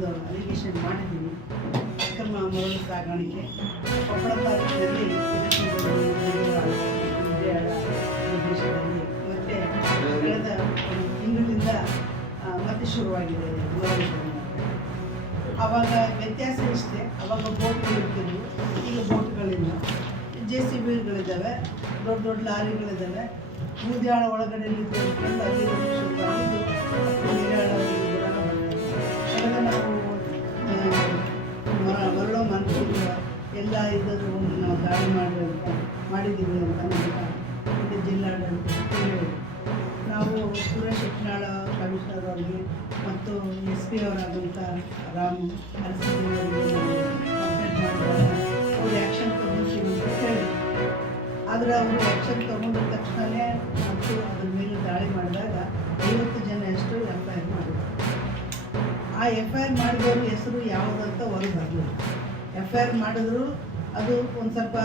ಒಂದು ಅಲಿಗೇಷನ್ ಮಾಡಿದ್ದೀವಿ. ಅಕ್ರಮ ಮರಳು ಸಾಗಾಣಿಕೆ ಕೊಪ್ಪಳ ತಾಲೂಕಿನಲ್ಲಿ ದೇಶದಲ್ಲಿ ಮತ್ತೆ ಕಳೆದ ತಿಂಗಳಿಂದ ಮತ್ತೆ ಶುರುವಾಗಿದೆ. ಆವಾಗ ವ್ಯತ್ಯಾಸ ಇಷ್ಟೇ, ಆವಾಗ ಬೋಟ್ಗಳು ಇರ್ತಿದ್ವು, ಈಗ ಬೋಟ್ಗಳಿಲ್ಲ. JCBಗಳಿದ್ದಾವೆ, ದೊಡ್ಡ ದೊಡ್ಡ ಲಾರಿಗಳಿದ್ದಾವೆ. ಬೂದ್ಯಾಳ ಒಳಗಡೆ ನಿಂತ್ಕೊಂಡು ಅಲ್ಲಿ ಶುರುವಾಗಿದ್ದು ಕಳೆದ ನಾವು ಮರಳೋ ಮನಸ್ಸಿಗೆ ಎಲ್ಲ ಇದ್ದದ್ದು ನಾವು ದಾಳಿ ಮಾಡಿದ್ದೀವಿ ಅಂತ ನಮಗೆ ಜಿಲ್ಲಾಡಳಿತ ಹೇಳಿದರು. ನಾವು ಸುರೇಶ್ ಇಟ್ನಾಳ ಕಮಿಷನರ್ ಅವರಿಗೆ ಮತ್ತು SP ಅವರಾದಂಥ ರಾಮ್ ಅರಸಿಂಗ್ ಅವರಿಗೆ ಕಂಪ್ಲೇಂಟ್ ಮಾಡಿದಾಗ ಅವರು ಆ್ಯಕ್ಷನ್ ತಗೊಂಡಿದ್ದೀವಿ ಅಂತ ಹೇಳಿದರು. ಆದರೆ ಅವರು ಆ್ಯಕ್ಷನ್ ತಗೊಂಡ ತಕ್ಷಣವೇ ಮತ್ತು ಅದ್ರ ಮೇಲೆ ದಾಳಿ ಮಾಡಿದಾಗ 50 ಜನ ಅಷ್ಟು FIR ಮಾಡಿದರು. ಆ FIR ಮಾಡಿದವರು ಹೆಸರು ಯಾವುದಂತ ಹೊರಗೆ ಬರಲಿಲ್ಲ. FIR ಮಾಡಿದ್ರು ಅದು ಒಂದು ಸ್ವಲ್ಪ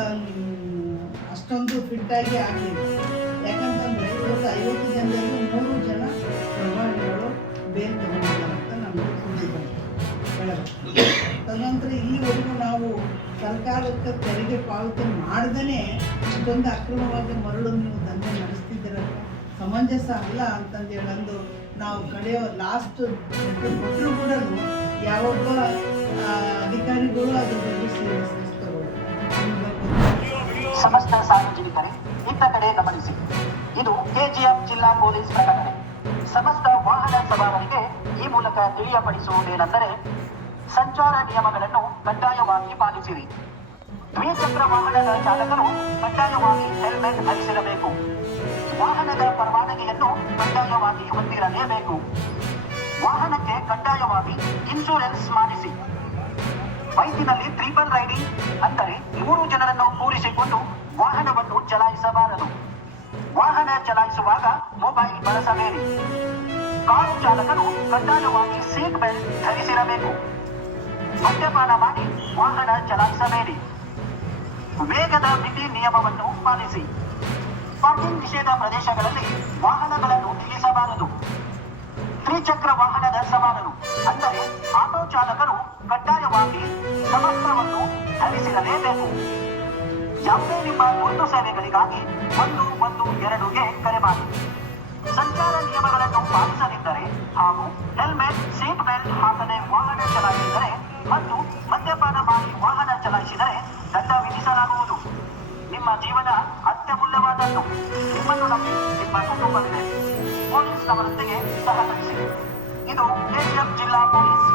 ಅಷ್ಟೊಂದು ಫಿಟ್ಟಾಗಿ ಆಗಲಿಲ್ಲ. ಯಾಕಂತಂದರೆ ಇವತ್ತು 50 ಜನರಲ್ಲಿ 3 ಜನ ಪ್ರಭಾವಿಗಳು ಬೇರೆ ತಗೊಂಡಿದ್ದಾರೆ ಅಂತ ನಮಗೆ ಸುದ್ದಿ ಬಂತು ಬೆಳಗ್ಗೆ. ತದನಂತರ ಇಲ್ಲಿವರೆಗೂ ನಾವು ಸರ್ಕಾರಕ್ಕೆ ತೆರಿಗೆ ಪಾವತಿ ಮಾಡ್ದೇ ಇಷ್ಟೊಂದು ಅಕ್ರಮವಾಗಿ ಮರಳು ನೀವು ದಂಧೆ ನಡೆಸ್ತಿದ್ದೀರ, ಸಮಂಜಸ ಅಲ್ಲ ಅಂತಂದೇಳಂದು ನಾವು ಕಡೆಯೋ ಲಾಸ್ಟ್ ಕೊಟ್ಟರು ಕೂಡ ಯಾವೊಬ್ಬ ಅಧಿಕಾರಿಗಳು ಅದ್ರ ಬಗ್ಗೆ ಸೀರಿಯಸ್ನೆಸ್ ತಗೊಳ್ಳೋದು. ಸಮಸ್ತ ಸಾರ್ವಜನಿಕರೇ ಇತ್ತ ಕಡೆ ಗಮನಿಸಿ, ಇದು KGF ಜಿಲ್ಲಾ ಪೊಲೀಸ್ ಪ್ರಕಟಣೆ. ಸಮಸ್ತ ವಾಹನ ಸವಾರರಿಗೆ ಈ ಮೂಲಕ ತಿಳಿಯಪಡಿಸುವುದೇನೆಂದರೆ, ಸಂಚಾರ ನಿಯಮಗಳನ್ನು ಕಡ್ಡಾಯವಾಗಿ ಪಾಲಿಸಿರಿ. ದ್ವಿಚಕ್ರ ವಾಹನದ ಚಾಲಕರು ಕಡ್ಡಾಯವಾಗಿ ಹೆಲ್ಮೆಟ್ ಧರಿಸಿರಬೇಕು. ವಾಹನದ ಪರವಾನಗಿಯನ್ನು ಕಡ್ಡಾಯವಾಗಿ ಹೊಂದಿರಲೇಬೇಕು. ವಾಹನಕ್ಕೆ ಕಡ್ಡಾಯವಾಗಿ ಇನ್ಶೂರೆನ್ಸ್ ಮಾಡಿಸಿ. ಬೈಕಿನಲ್ಲಿ ಟ್ರಿಪಲ್ ರೈಡಿಂಗ್ ಅಂದರೆ 3 ಜನರನ್ನು ಕೂರಿಸಿಕೊಂಡು ವಾಹನವನ್ನು ಚಲಾಯಿಸಬಾರದು. ವಾಹನ ಚಲಾಯಿಸುವಾಗ ಮೊಬೈಲ್ ಬಳಸಬೇಡಿ. ಕಾರು ಚಾಲಕರು ಕಡ್ಡಾಯವಾಗಿ ಸೀಟ್ ಬೆಲ್ಟ್ ಧರಿಸಿರಬೇಕು. ಮದ್ಯಪಾನ ಮಾಡಿ ವಾಹನ ಚಲಾಯಿಸಬೇಡಿ. ವೇಗದ ಮಿತಿ ನಿಯಮವನ್ನು ಪಾಲಿಸಿ. ಪಾರ್ಕಿಂಗ್ ನಿಷೇಧ ಪ್ರದೇಶಗಳಲ್ಲಿ ವಾಹನಗಳನ್ನು ನಿಲ್ಲಿಸಬಾರದು. ತ್ರಿಚಕ್ರ ವಾಹನದ ಸವಾರರು ಅಂದರೆ ಆಟೋ ಚಾಲಕರು ಕಡ್ಡಾಯವಾಗಿ ಸಮವಸ್ತ್ರವನ್ನು ಧರಿಸಿರಲೇಬೇಕು. ಯಾವುದೇ ನಿಮ್ಮ ತುರ್ತು ಸೇವೆಗಳಿಗಾಗಿ 112ಗೆ ಕರೆ ಮಾಡಿ. ಸಂಚಾರ ನಿಯಮಗಳನ್ನು ಪಾಲಿಸದಿದ್ದರೆ ಹಾಗೂ ಹೆಲ್ಮೆಟ್, ಸೀಟ್ ಬೆಲ್ಟ್ ಹಾಕದೆ ವಾಹನ ಚಲಾಯಿಸಿದರೆ ಮತ್ತು ಮದ್ಯಪಾನ ಮಾಡಿ ವಾಹನ ಚಲಾಯಿಸಿದರೆ ದಂಡ ವಿಧಿಸಲಾಗುವುದು. ನಿಮ್ಮ ಜೀವನ ಅತ್ಯಮೂಲ್ಯವಾದದ್ದು. ನಿಮ್ಮನ್ನು ನಂಬಿ ನಿಮ್ಮ ಕುಟುಂಬವಿದೆ. ಪೊಲೀಸ್ನವರೊಂದಿಗೆ ಸಹಕರಿಸಿ. ಇದು KGF ಜಿಲ್ಲಾ ಪೊಲೀಸ್